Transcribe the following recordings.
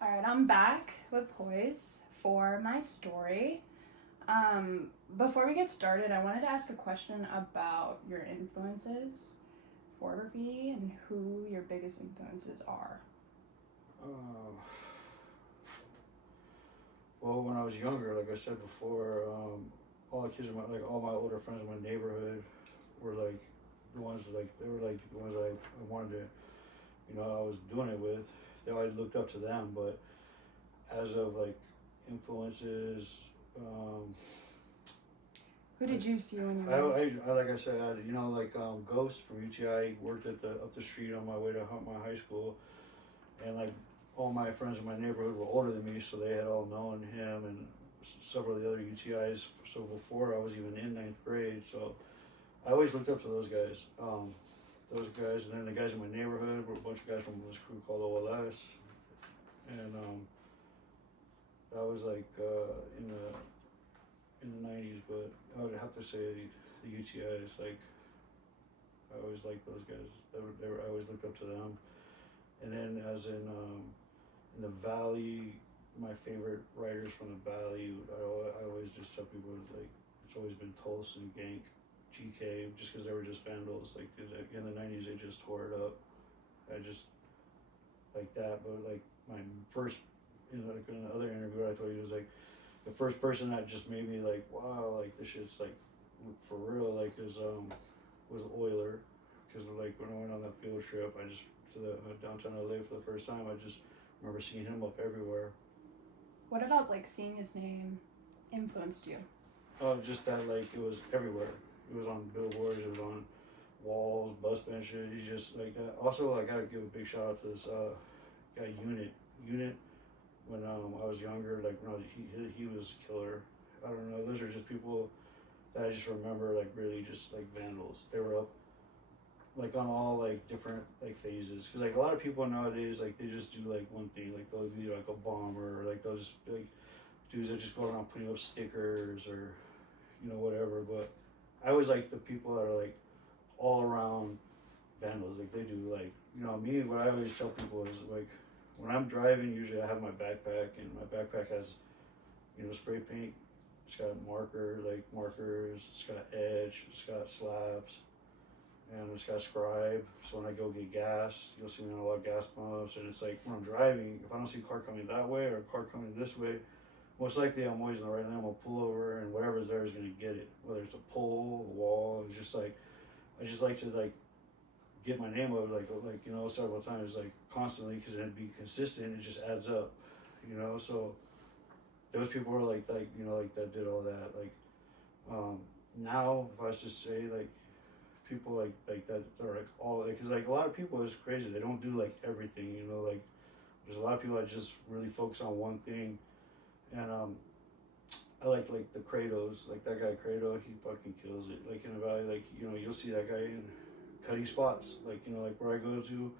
All right, I'm back with Poise for my story. Before we get started, I wanted to ask a question about your influences for graffiti and who your biggest influences are. Uh, well, when I was younger, like I said before, all the kids in all my older friends in my neighborhood were like the ones they were like the ones I wanted to, I was doing it with. I looked up to them, but as of like influences, Who did you see when you I, were? I like I said, Ghost from UTI worked at the up the street on my way to my high school, and like all my friends in my neighborhood were older than me, so they had all known him and several of the other UTIs. So before I was even in ninth grade, so I always looked up to those guys, and then the guys in my neighborhood were a bunch of guys from this crew called OLS, and that was like in the '90s. But I would have to say the UTIs, like I always liked those guys. I always looked up to them. And then as in the Valley, my favorite writers from the Valley, I always just tell people it's always been Tolson, Gank, GK, just because they were just vandals. Like in the '90s, they just tore it up. I just like that. But like my first, like in the other interview I told you, was like the first person that just made me like, wow, like this shit's like for real. Like was Euler, because like when I went on that field trip, I just to the downtown LA for the first time. I just remember seeing him up everywhere. What about like seeing his name influenced you? Oh, just that like it was everywhere. It was on billboards. It was on walls, bus benches. He just like also I gotta give a big shout out to this guy Unit. When I was younger, like when he was killer. I don't know. Those are just people that I just remember like really just like vandals. They were up like on all like different like phases, because like a lot of people nowadays like they just do like one thing, like they'll be like a bomber, or like they'll just like dudes that just go around putting up stickers or whatever. But I always like the people that are like all around vandals. Like they do like me, what I always tell people is like when I'm driving, usually I have my backpack, and my backpack has spray paint. It's got markers, it's got edge, it's got slabs, and it's got Scribe. So when I go get gas, you'll see me on a lot of gas pumps. And it's like when I'm driving, if I don't see a car coming that way or a car coming this way, most likely I'm always in the right lane. I'm gonna pull over, and whatever's there is gonna get it. Whether it's a pole, a wall, it's just like I just like to like get my name over several times, like constantly, because it'd be consistent. It just adds up, So those people are like that did all that. Like now, if I was to say like people like that are like all because like a lot of people is crazy. They don't do like everything, like there's a lot of people that just really focus on one thing. And I like the Kratos, like that guy Kratos, he fucking kills it. Like in the Valley, like you'll see that guy in cutting spots, like like where I go to,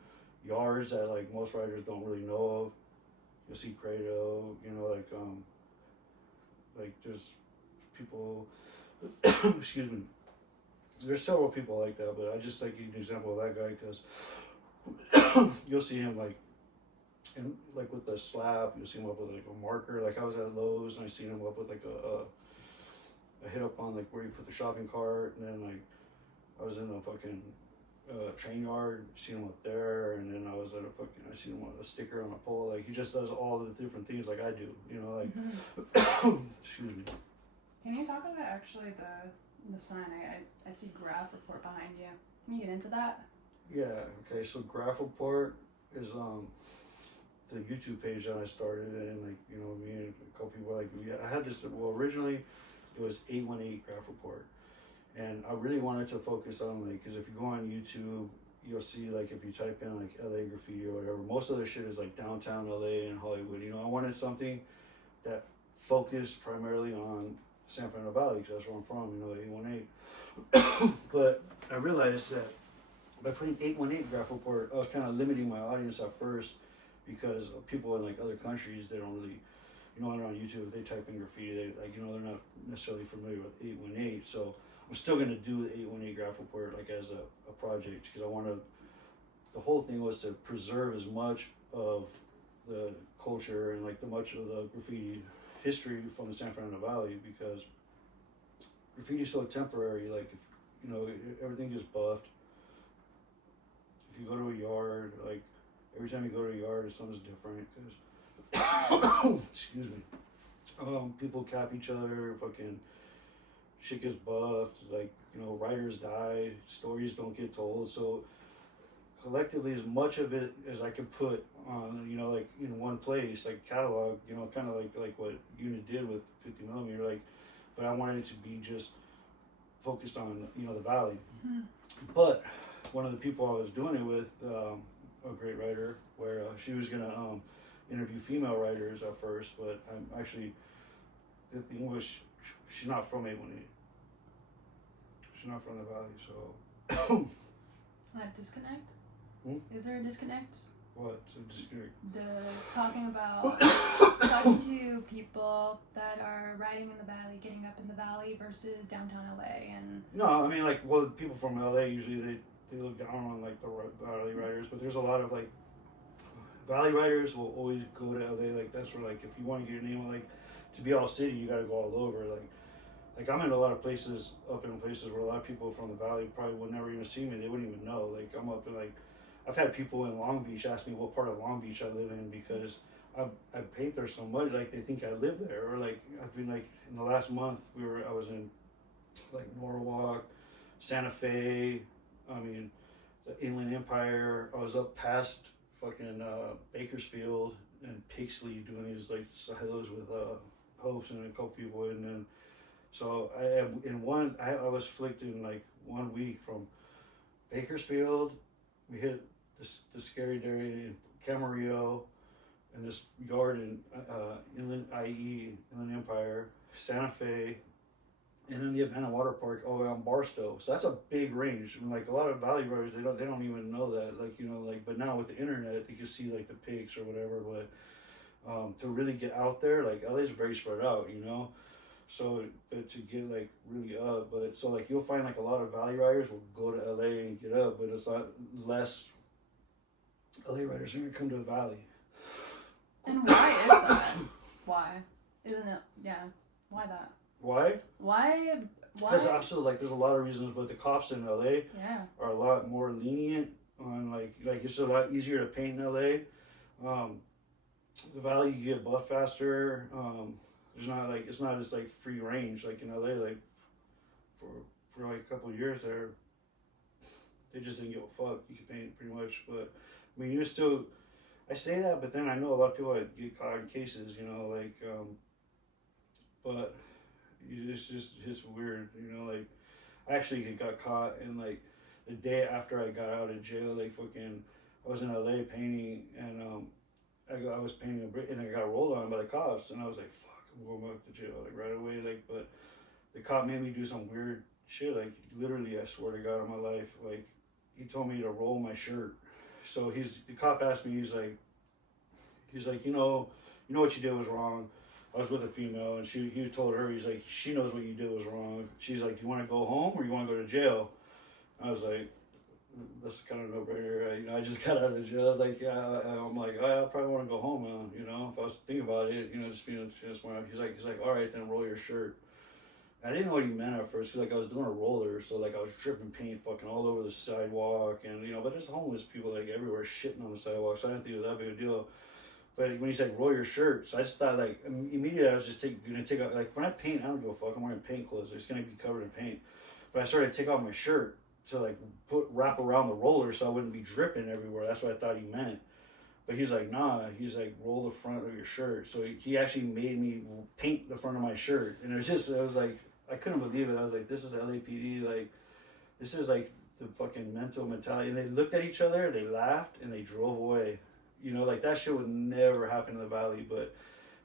yards that like most writers don't really know of. You'll see Kratos, like there's people. Excuse me, there's several people like that, but I just like an example of that guy because you'll see him like, and like with the slab, you'll see him up with like a marker. Like I was at Lowe's and I seen him up with like a hit up on like where you put the shopping cart, and then like I was in the fucking train yard, seen him up there, and then I was at I seen him on a sticker on a pole. Like he just does all the different things like I do, like. Excuse me. Can you talk about actually the sign? I see Graff report behind you. Can you get into that? Yeah. Okay. So Graff report is the YouTube page that I started, and like me and a couple people I had this. Well, originally it was 818 Graff report, and I really wanted to focus on like because if you go on YouTube, you'll see like if you type in like LA graffiti or whatever, most of their shit is like downtown LA and Hollywood. I wanted something that focused primarily on San Fernando Valley because that's where I'm from. 818. But I realized that by putting 818 Graff report, I was kind of limiting my audience at first because people in like other countries, they don't really, when they're on YouTube, if they type in graffiti, they're not necessarily familiar with 818. So I'm still gonna do the 818 Graff report like as a project because I want to. The whole thing was to preserve as much of the culture and like the much of the graffiti history from the San Fernando Valley, because graffiti is so temporary. Like, if, you know, everything gets buffed. If you go to a yard, like every time you go to a yard, something's different. Cause excuse me, people cap each other. Fucking shit gets buffed. Like, you know, writers die. Stories don't get told. So collectively, as much of it as I could put on, you know, like in one place, like catalog, you know, kind of like what Unit did with 50 millimeter, like, but I wanted it to be just focused on, you know, the valley. Mm-hmm. But one of the people I was doing it with, a great writer, where she was gonna interview female writers at first, but I'm actually, the thing was, she's not from A18. She's not from the valley, so. That disconnect? Hmm? Is there a disconnect? What? So disconnect? Talking about talking to people that are riding in the valley, getting up in the valley versus downtown LA, and No, I mean, like, well, people from LA usually they look down on like the valley riders, but there's a lot of like valley riders will always go to LA. Like, that's where, like, if you want to get your name, like, to be all city, you gotta go all over. Like I'm in a lot of places, up in places where a lot of people from the valley probably would never even see me. They wouldn't even know. Like, I'm up in, like, I've had people in Long Beach ask me what part of Long Beach I live in, because I paint there so much, like they think I live there. Or like I've been, like, in the last month I was in like Norwalk, Santa Fe, I mean the Inland Empire. I was up past fucking Bakersfield and Pixley doing these like silos with Hopes and a couple people, and then so I was flicked in like 1 week from Bakersfield. We hit the scary area in Camarillo, and this yard in Inland Empire, Santa Fe, and then the Havana Water Park all the way on Barstow. So that's a big range. I mean, like, a lot of valley riders, they don't even know that. Like, you know, like, but now with the internet, they can see like the pics or whatever. But to really get out there, like, LA's very spread out, you know. So, but to get like really up, but so like you'll find like a lot of valley riders will go to LA and get up, but it's not less LA riders are gonna come to the valley. And why is that? Why? Isn't it? Yeah. Why that? Why? Why? Because also, like, there's a lot of reasons, but the cops in LA are a lot more lenient on like it's a lot easier to paint in LA. The valley, you get buff faster. There's not like, it's not as like free range like in LA. Like for like a couple of years there, they just didn't give a fuck. You could paint pretty much, but I mean, you're still. I say that, but then I know a lot of people that get caught in cases, you know, like. But it's weird, you know. Like, I actually got caught, and like the day after I got out of jail, like fucking, I was in LA painting, and I was painting a brick, and I got rolled on by the cops, and I was like, fuck. I'm going back to jail, like, right away, like, but the cop made me do some weird shit, like, literally, I swear to God, on my life, like, he told me to roll my shirt. So the cop asked me, he's like, you know what you did was wrong. I was with a female, and he told her, he's like, she knows what you did was wrong. She's like, do you want to go home or you want to go to jail? I was like, that's kind of no-brainer. You know, I just got out of jail. I was like, yeah. I'm like, I probably want to go home now. You know, if I was thinking about it, you know, just being smart. He's like, all right, then roll your shirt. I didn't know what he meant at first. Like, I was doing a roller, so like I was dripping paint fucking all over the sidewalk, and you know, but there's homeless people like everywhere shitting on the sidewalk, so I didn't think it was that big a deal. But when he said roll your shirt, so I just thought, like, immediately I was just gonna take off. Like, when I paint, I don't give a fuck. I'm wearing paint clothes. It's gonna be covered in paint. But I started to take off my shirt to like wrap around the roller so I wouldn't be dripping everywhere. That's what I thought he meant. But he's like, nah. He's like, roll the front of your shirt. So he actually made me paint the front of my shirt, and I was like, I couldn't believe it. I was like, this is LAPD. Like, this is like the fucking mental mentality. And they looked at each other, they laughed, and they drove away. You know, like, that shit would never happen in the valley. But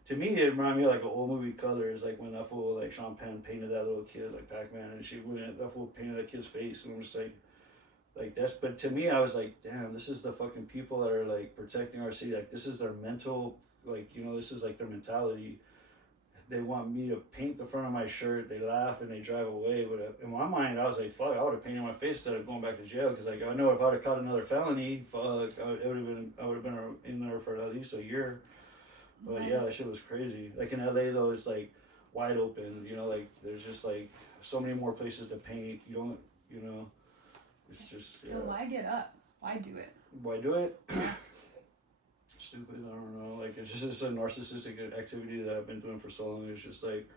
to me, it reminded me of like an old movie Colors, like when that fool, like Sean Penn painted that little kid, like Pac-Man, and that fool painted that kid's face, and I'm just like that's. But to me, I was like, damn, this is the fucking people that are like protecting our city. Like, this is their mental, like, you know, this is like their mentality. they want me to paint the front of my shirt. They laugh and they drive away. But in my mind, I was like, fuck, I would have painted my face instead of going back to jail. Because like I know if I would have caught another felony, fuck, I would have been in there for at least a year. But yeah, that shit was crazy. Like in LA though, it's like wide open. You know, like there's just like so many more places to paint. You don't, you know, it's just. So why get up? Why do it? Why do it? Stupid. I don't know. Like it's a narcissistic activity that I've been doing for so long. It's just like,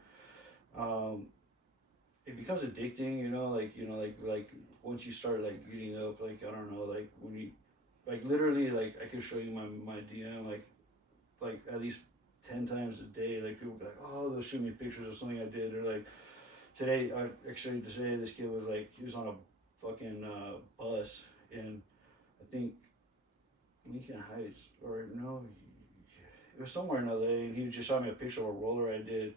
it becomes addicting. You know, like once you start like eating up, like I don't know, like when you, like literally, like I can show you my DM like at least 10 times a day. Like people be like, oh, they'll shoot me pictures of something I did, or like today this kid was like, he was on a fucking bus in, I think, Lincoln Heights, or no, it was somewhere in LA, and he just shot me a picture of a roller I did,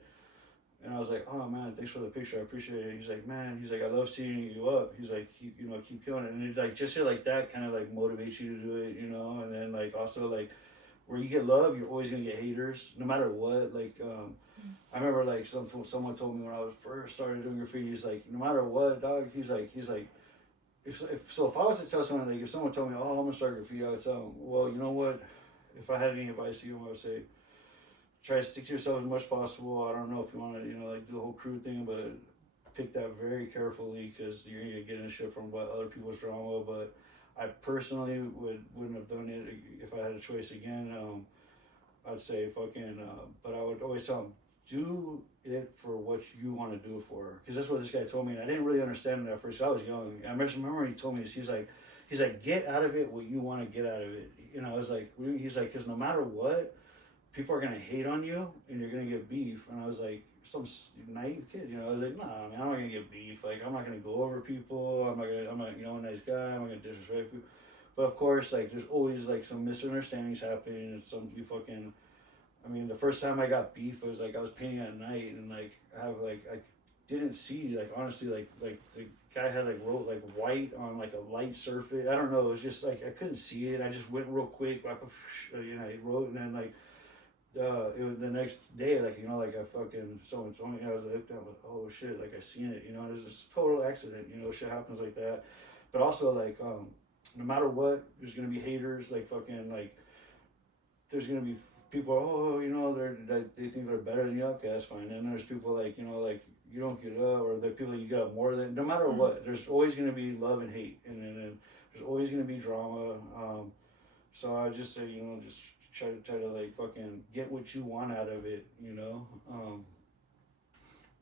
and I was like, oh man, thanks for the picture, I appreciate it. He's like, man, he's like, I love seeing you up. He's like, keep killing it, and it's like just shit like that kind of like motivates you to do it, you know. And then like also like where you get love, you're always gonna get haters, no matter what. Like I remember like someone told me when I was first started doing graffiti, he's like, no matter what, dog, he's like. If I was to tell someone, like if someone told me, oh, I'm gonna start graffiti, I would tell them, well, you know what, if I had any advice to you, I would say try to stick to yourself as much as possible. I don't know if you want to, you know, like do the whole crew thing, but pick that very carefully, because you're gonna get in shit from other people's drama. But I personally wouldn't have done it if I had a choice again. I'd say fucking, but I would always tell them, do it for what you want to do it for, because that's what this guy told me, and I didn't really understand it at first. I was young. I remember he told me this. He's like, get out of it what you want to get out of it. You know, I was like, he's like, because no matter what, people are gonna hate on you, and you're gonna get beef. And I was like, some naive kid, you know. I was like, nah, man, I'm not gonna get beef. Like, I'm not gonna go over people. I'm not, you know, a nice guy. I'm not gonna disrespect people. But of course, like, there's always like some misunderstandings happening, and some you fucking. I mean, the first time I got beef was like I was painting at night, and like I didn't see, like honestly, like the guy had like wrote like white on like a light surface. I don't know. It was just like I couldn't see it. I just went real quick. You know, he wrote, and then like it was the next day, like, you know, like I fucking someone told me, I was like, oh shit, like I seen it. You know, it was this total accident. You know, shit happens like that. But also like no matter what, there's gonna be haters. Like fucking like there's gonna be people, oh, you know, they think they're better than you. Okay, that's fine. And there's people like, you know, like you don't get up, or the people you get up more than. No matter what, there's always gonna be love and hate, and there's always gonna be drama. So I just say, you know, just try to like fucking get what you want out of it, you know.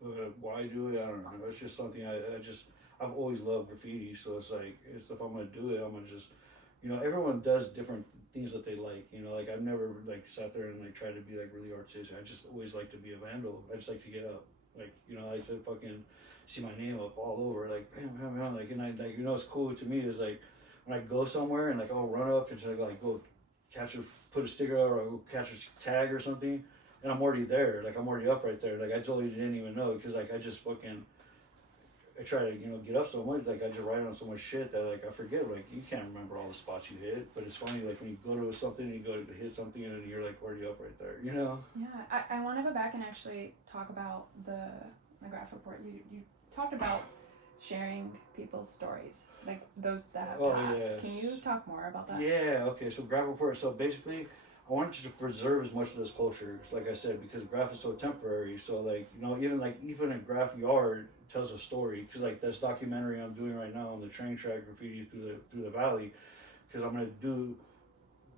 But why do it? I don't know. It's just something I've always loved graffiti. So it's like, if I'm gonna do it, I'm gonna just, you know, everyone does different things that they like, you know. Like I've never like sat there and like tried to be like really artistic. I just always like to be a vandal. I just like to get up, like, you know, I like to fucking see my name up all over, like bam, bam, bam, like. And I like, you know, what's cool to me is like when I go somewhere and like I'll run up and just like go put a sticker out, or I'll go catch a tag or something, and I'm already there, like I'm already up right there, like I totally didn't even know, because like I just fucking. I try to, you know, get up so much, like I just write on so much shit that like I forget, like you can't remember all the spots you hit. But it's funny, like when you go to something, you go to hit something, and then you're like already up right there, you know? Yeah, I want to go back and actually talk about the Graff report. You talked about sharing people's stories, like those that have passed. Yes. Can you talk more about that? Yeah, okay, so Graff report, so basically I wanted to preserve as much of this culture, like I said, because Graff is so temporary. So like, you know, even a Graff yard tells a story, because like this documentary I'm doing right now on the train track graffiti through the valley, because I'm gonna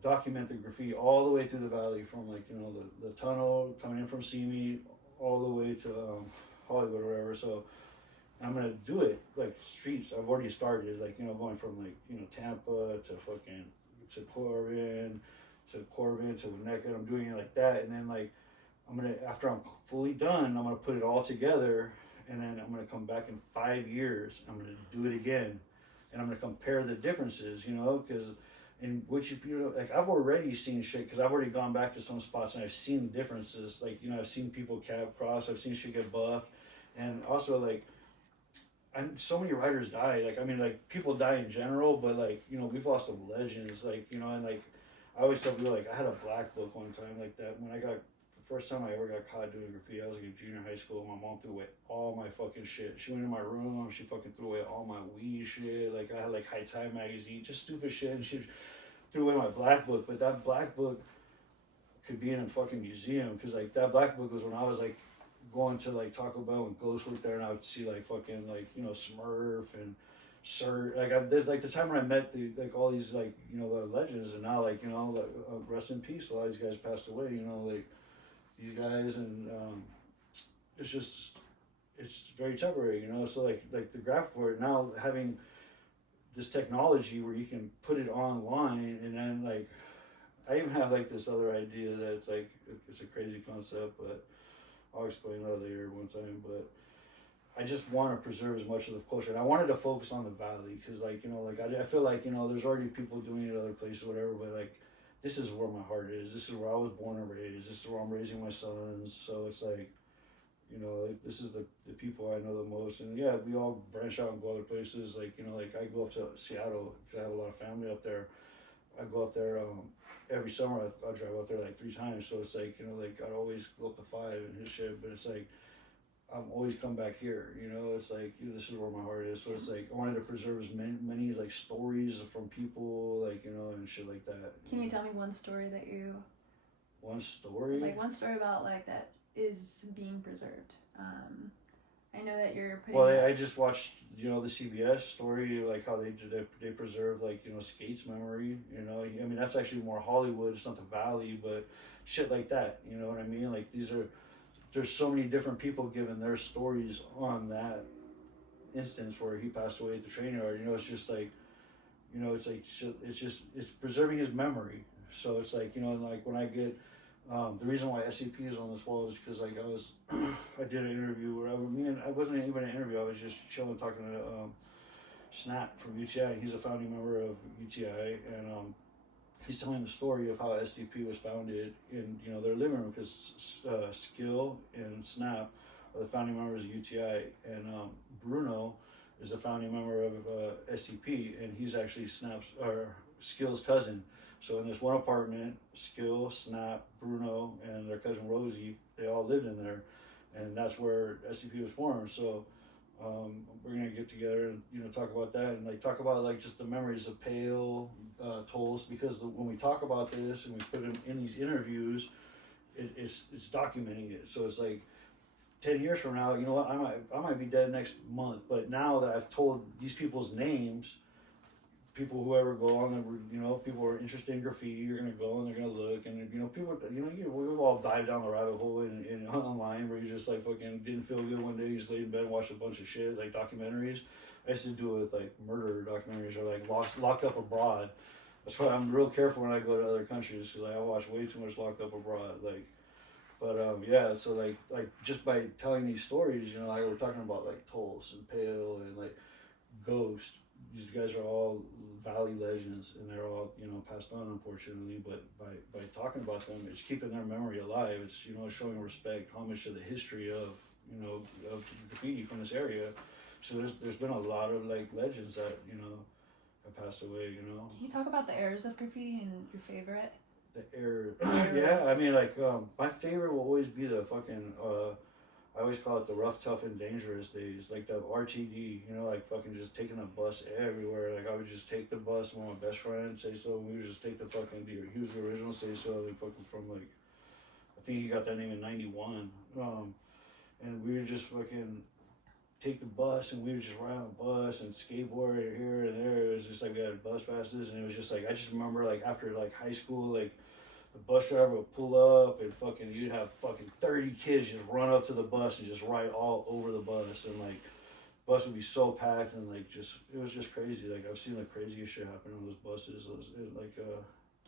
document the graffiti all the way through the valley, from like, you know, the tunnel coming in from Simi all the way to Hollywood or whatever. So I'm gonna do it like streets. I've already started, like, you know, going from like, you know, Tampa to fucking to Corbin to Winnetka. I'm doing it like that, and then like after I'm fully done, I'm gonna put it all together, and then I'm gonna come back in 5 years. I'm gonna do it again, and I'm gonna compare the differences, you know, because in which, you know, like I've already seen shit, because I've already gone back to some spots and I've seen differences. Like, you know, I've seen people cab cross, I've seen shit get buffed, and also like. And so many writers die. Like, I mean, like people die in general, but like, you know, we've lost some legends. Like, you know, and like I always tell people, like I had a black book one time like that when I got first time I ever got caught doing graffiti, I was like in junior high school. My mom threw away all my fucking shit. She went in my room, she fucking threw away all my weed shit. Like I had like High Time magazine, just stupid shit, and she threw away my black book. But that black book could be in a fucking museum, because like that black book was when I was like going to like Taco Bell and Ghost Work there, and I would see like fucking like, you know, Smurf and Sir, like there's like the time when I met the like all these like, you know, the legends, and now like, you know, like, rest in peace, a lot of these guys passed away, you know, like these guys, and it's just, it's very temporary, you know. So like the graph board now having this technology where you can put it online, and then like I even have like this other idea that it's like, it's a crazy concept, but I'll explain that later one time. But I just want to preserve as much of the culture, and I wanted to focus on the valley, because like, you know, like I feel like, you know, there's already people doing it other places, whatever, but like this is where my heart is. This is where I was born and raised. This is where I'm raising my sons. So it's like, you know, like this is the people I know the most. And yeah, we all branch out and go other places. Like, you know, like I go up to Seattle because I have a lot of family up there. I go up there every summer. I'll drive up there like 3 times. So it's like, you know, like I'd always go up to 5 and his shit. But it's like I'm always come back here. You know, it's like, you know, this is where my heart is. So it's like I wanted to preserve as many like stories from people, like, you know, and shit like that. Can you tell me one story that you? One story? Like one story about like that is being preserved. I know that you're putting. Well, I just watched, you know, the CBS story, like how they preserve, like, you know, Skate's memory. You know, I mean that's actually more Hollywood. It's not the Valley, but shit like that. You know what I mean? Like there's so many different people giving their stories on that instance where he passed away at the train yard. You know, it's just like, you know, it's like it's preserving his memory. So it's like, you know, like when I get. The reason why SCP is on this wall is because like I did an interview where I wasn't even an interview. I was just chilling talking to Snap from UTI, and he's a founding member of UTI, and he's telling the story of how SDP was founded in, you know, their living room, because Skill and Snap are the founding members of UTI, and Bruno is a founding member of SDP, and he's actually Skill's cousin. So in this one apartment, Skill, Snap, Bruno, and their cousin Rosie, they all lived in there, and that's where SCP was formed. So we're gonna get together and, you know, talk about that, and like talk about like just the memories of Pale, Tolls, because when we talk about this and we put them in these interviews, it's documenting it. So it's like 10 years from now, you know what, I might be dead next month, but now that I've told these people's names. People who ever go on, you know, people who are interested in graffiti, you're gonna go and they're gonna look, and you know, people, you know, we've all dived down the rabbit hole in online where you just like fucking didn't feel good one day, you just laid in bed and watched a bunch of shit like documentaries. I used to do it with like murder documentaries or like locked up abroad. That's why I'm real careful when I go to other countries, because I watch way too much Locked Up Abroad. Like, but yeah, so like just by telling these stories, you know, like we're talking about like Tolls and Pale and like Ghost. These guys are all Valley legends, and they're all, you know, passed on, unfortunately. But by talking about them, it's keeping their memory alive. It's, you know, showing respect, homage to the history of, you know, of graffiti from this area. So there's been a lot of like legends that, you know, have passed away. You know. Can you talk about the eras of graffiti and your favorite? The era, yeah. I mean, like my favorite will always be the fucking. I always call it the rough, tough, and dangerous days. Like the RTD, you know, like fucking just taking a bus everywhere. Like I would just take the bus, one of my best friends say so, and we would just take the fucking, he was the original say so, like fucking from like, I think he got that name in 91. And we would just fucking take the bus, and we would just ride on the bus and skateboard here and there. It was just like we had bus passes, and it was just like, I just remember like after like high school, like, the bus driver would pull up and fucking, you'd have fucking 30 kids just run up to the bus and just ride all over the bus, and like bus would be so packed, and like just, it was just crazy. Like I've seen the craziest shit happen on those buses.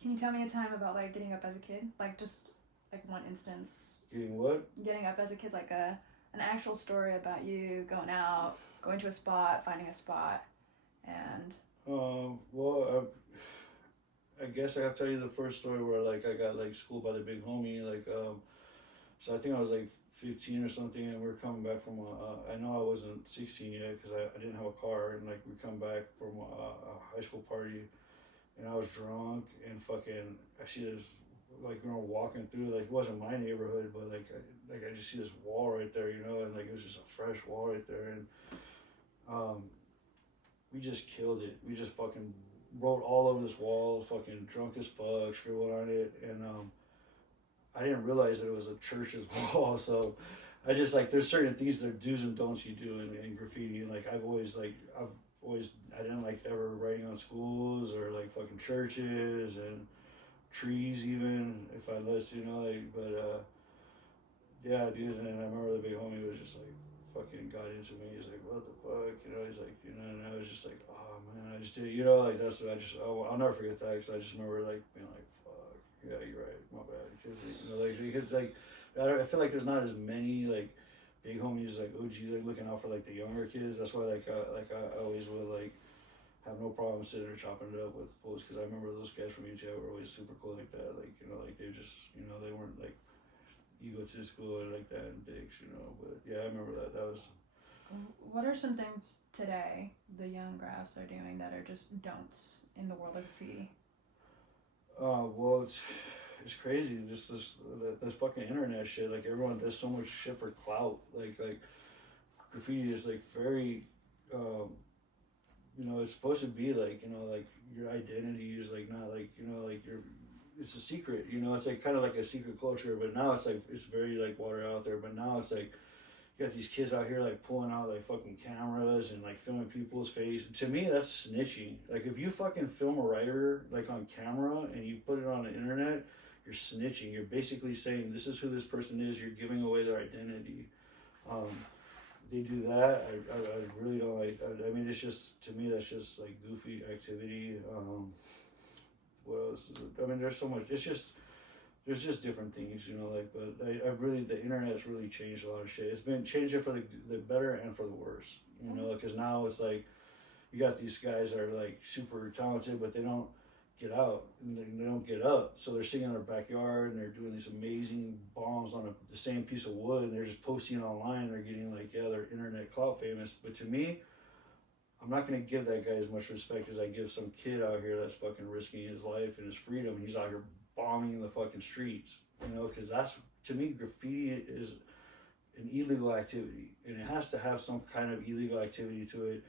Can you tell me a time about like getting up as a kid? Like just like one instance. Getting what? Getting up as a kid, like an actual story about you going out, going to a spot, finding a spot, and. Well, I guess I gotta tell you the first story where like I got like schooled by the big homie. Like so I think I was like 15 or something, and we were coming back from I know I wasn't 16 yet because I didn't have a car, and like we come back from a high school party, and I was drunk, and fucking I see this like, walking through, like, it wasn't my neighborhood, but like I just see this wall right there, and like it was just a fresh wall right there, and we just killed it. We just fucking wrote all over this wall, fucking drunk as fuck, scribbled on it, and I didn't realize that it was a church's wall, so I just like there's certain things that are do's and don'ts you do in graffiti, and like I've always I didn't like ever writing on schools or like fucking churches and trees even if I list, but yeah, dude, and I remember the big homie was just like fucking got into me. He's like, what the fuck, he's like, and I was just like, oh man, I just did, like that's what I'll never forget that because I just remember like being like, fuck, yeah, you're right, my bad, because like I feel like there's not as many like big homies like OGs like looking out for like the younger kids. That's why I always would like have no problem sitting there chopping it up with fools because I remember those guys from UTI were always super cool like that. Like like they just they weren't like egotistical or like that and dicks. But yeah, I remember that. That was. What are some things today the young Graffs are doing that are just don'ts in the world of graffiti? Well, it's crazy. Just this fucking internet shit. Like everyone does so much shit for clout. Like graffiti is like very. It's supposed to be like like your identity is like not like like your. It's a secret. It's like kind of like a secret culture. But now it's like it's very like watered out there. But now it's like. You got these kids out here like pulling out like fucking cameras and like filming people's face. To me, that's snitching. Like if you fucking film a writer like on camera and you put it on the internet, you're snitching. You're basically saying this is who this person is. You're giving away their identity. They do that. I really don't like. I mean, it's just to me that's just like goofy activity. What else? I mean, there's so much. It's just. There's just different things, but I really, the internet's really changed a lot of shit. It's been changing for the better and for the worse, because now it's like, you got these guys that are like super talented, but they don't get out and they don't get up. So they're sitting in their backyard and they're doing these amazing bombs on the same piece of wood and they're just posting it online. They're getting like, yeah, they're internet clout famous. But to me, I'm not going to give that guy as much respect as I give some kid out here that's fucking risking his life and his freedom. And he's out here bombing the fucking streets, because that's, to me, graffiti is an illegal activity and it has to have some kind of illegal activity to it,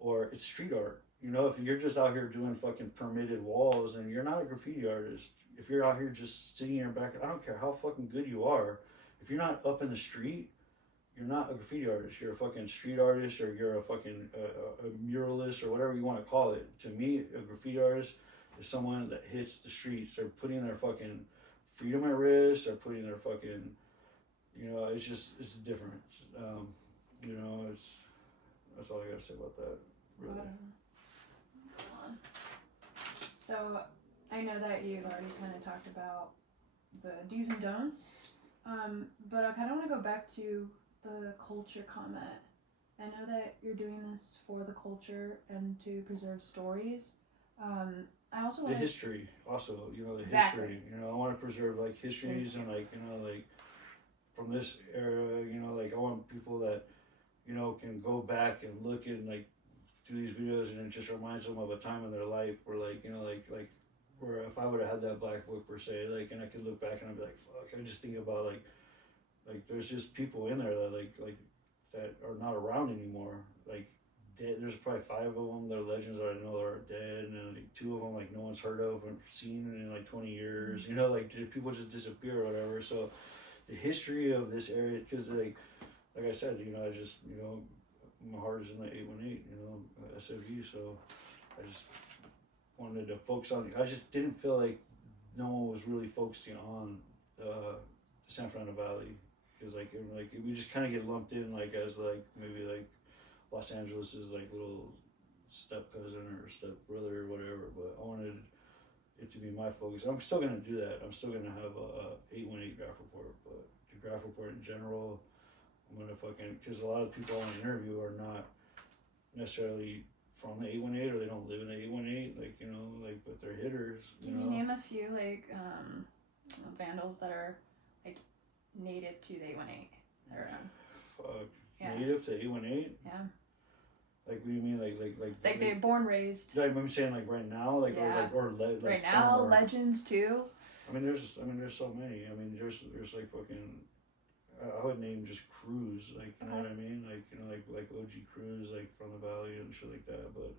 or it's street art. If you're just out here doing fucking permitted walls, then you're not a graffiti artist. If you're out here just sitting in your back, I don't care how fucking good you are, if you're not up in the street, you're not a graffiti artist. You're a fucking street artist, or you're a fucking a muralist, or whatever you want to call it. To me, a graffiti artist is someone that hits the streets. They're putting their fucking freedom at risk. They're putting their fucking, it's different. That's all I gotta say about that, really. So, I know that you've already kind of talked about the do's and don'ts, but I kind of want to go back to the culture comment. I know that you're doing this for the culture and to preserve stories. I also want the history, also, the exactly. history. I want to preserve like histories and like like from this era. Like I want people that can go back and look and like through these videos, and it just reminds them of a time in their life where like like where if I would have had that black book per se, like, and I could look back and I'd be like, fuck. I just think about like there's just people in there that like that are not around anymore, like. There's probably 5 of them that are legends that I know that are dead, and then like 2 of them like no one's heard of or seen in like 20 years. Like people just disappear or whatever. So the history of this area, because like I said, I just my heart is in the 818, SFU. So I just wanted to focus on it. I just didn't feel like no one was really focusing on the San Fernando Valley, because like we just kind of get lumped in like as like maybe like Los Angeles is like little step cousin or step brother or whatever, but I wanted it to be my focus. I'm still gonna do that. I'm still gonna have a 818 Graff report, but the Graff report in general, I'm gonna because a lot of people I want to interview are not necessarily from the 818 or they don't live in the 818, but they're hitters. Can you name a few like vandals that are like native to the 818 that are around? Fuck. Yeah. Native to 818? Yeah. Like, what do you mean, like they're born raised? Like, I'm saying, like right now, like, yeah. or right now, legends too. there's so many. There's like fucking. I would name just crews, like you know what I mean, like OG crews, like from the valley and shit like that. But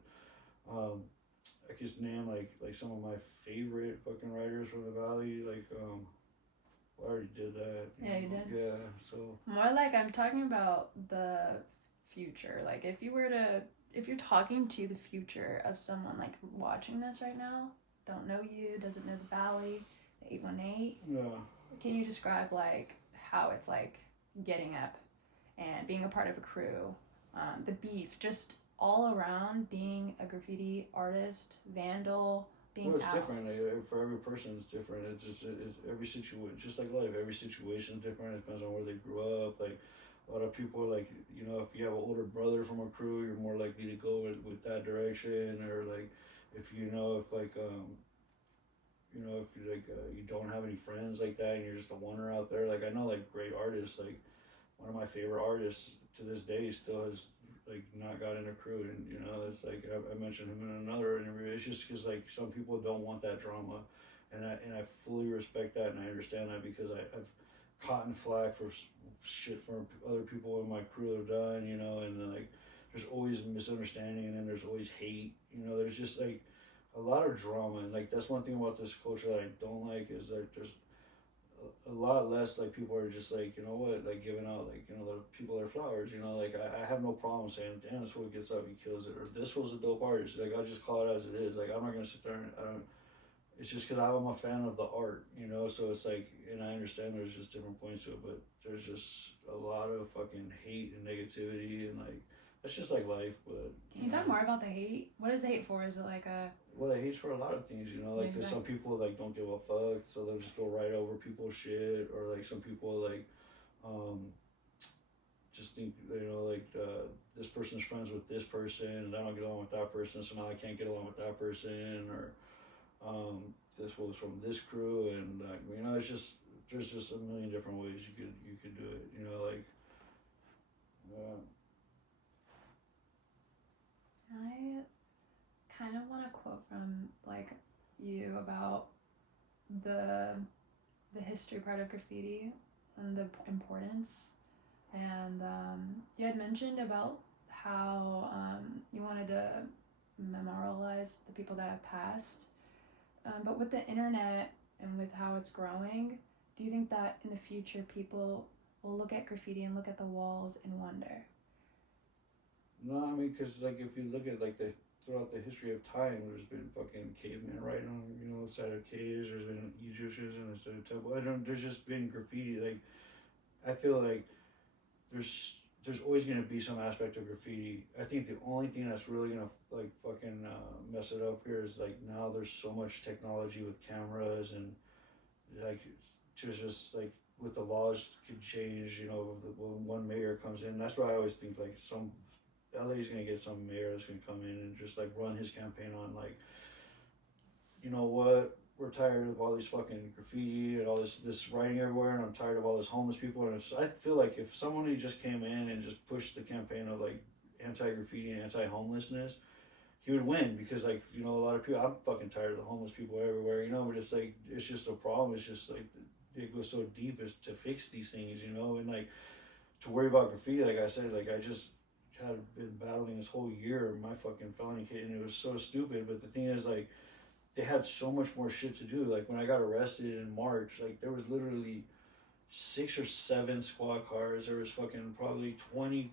I could name like some of my favorite fucking writers from the valley. Like I already did that. Yeah, you did. Yeah, so more like I'm talking about the future. Like if you're talking to the future of someone like watching this right now, don't know you, doesn't know the valley, the 818. Yeah. Can you describe like how it's like getting up and being a part of a crew, the beef, just all around being a graffiti artist, vandal, being well, it's out. different. For every person, it's different. It's every situation, just like life. Every situation is different. It depends on where they grew up. Like a lot of people, like if you have an older brother from a crew, you're more likely to go with that direction. Or like if if you you don't have any friends like that and you're just a wonder out there. Like I know like great artists. Like one of my favorite artists to this day still has like not got in a crew, and it's like I mentioned him in another interview. It's just because like some people don't want that drama, and I fully respect that and I understand that because I've caught in flack for shit from other people in my crew have done, and then like there's always misunderstanding and then there's always hate. There's just like a lot of drama, and like that's one thing about this culture that I don't like is that there's a lot less like people are just like like giving out like the people their flowers. Like I have no problem saying damn, this fool gets up, he kills it, or this was a dope artist. Like I'll just call it as it is. Like I'm not gonna sit there and I don't. It's just because I'm a fan of the art, So it's like, and I understand there's just different points to it, but there's just a lot of fucking hate and negativity, and like that's just like life. But can you talk more about the hate? What is hate for? Is it like a well, the hate's for a lot of things, like cause some people like don't give a fuck, so they'll just go right over people's shit, or like some people like just think this person's friends with this person and I don't get along with that person, so now I can't get along with that person, or this was from this crew, and it's just there's just a million different ways you could do it, like I kind of want to quote from like you about the history part of graffiti and the importance, and you had mentioned about how you wanted to memorialize the people that have passed, but with the internet and with how it's growing, do you think that in the future people will look at graffiti and look at the walls and wonder? No, because like if you look at like throughout the history of time, there's been fucking cavemen writing on the side of caves. There's been Egyptians in the side of temple. There's just been graffiti. Like I feel like there's always gonna be some aspect of graffiti. I think the only thing that's really gonna like fucking mess it up here is like now there's so much technology with cameras, and like just like with the laws could change. When one mayor comes in, that's why I always think like LA's gonna get some mayor that's gonna come in and just like run his campaign on like, we're tired of all these fucking graffiti and all this writing everywhere, and I'm tired of all this homeless people. And I feel like if somebody just came in and just pushed the campaign of like anti-graffiti and anti-homelessness, he would win, because like a lot of people, I'm fucking tired of the homeless people everywhere, but it's like it's just a problem. It's just like it goes so deep as to fix these things, and like to worry about graffiti, like I said, like I just had been battling this whole year my fucking felony kit, and it was so stupid. But the thing is, like, they had so much more shit to do. Like when I got arrested in March, like there was literally 6 or 7 squad cars. There was fucking probably 20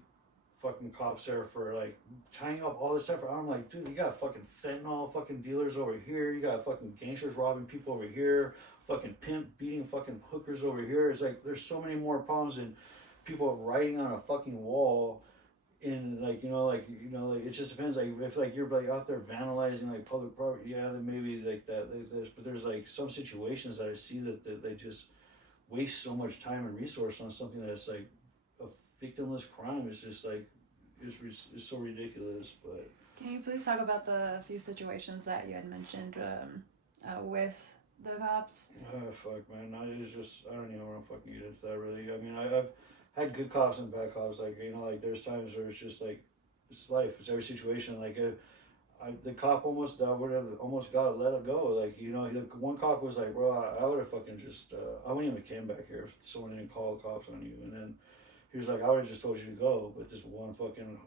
fucking cops there for like tying up all this stuff. I'm like, dude, you got fucking fentanyl fucking dealers over here. You got fucking gangsters robbing people over here. Fucking pimp beating fucking hookers over here. It's like there's so many more problems than people writing on a fucking wall. In like it just depends. Like if like you're like out there vandalizing like public property, yeah, then maybe like that. But there's like some situations that I see that they just waste so much time and resource on something that's like a victimless crime. It's just like it's so ridiculous. But can you please talk about the few situations that you had mentioned with the cops? Fuck, man. It's just I don't even want to fucking get into that really. I mean, I've had good cops and bad cops. Like like there's times where it's just like it's life. It's every situation. Like the cop almost would have almost got to let it go. Like, you know, the one cop was like, bro, I would have fucking just, I wouldn't even came back here if someone didn't call the cops on you. And then he was like, I would have just told you to go. But this one fucking,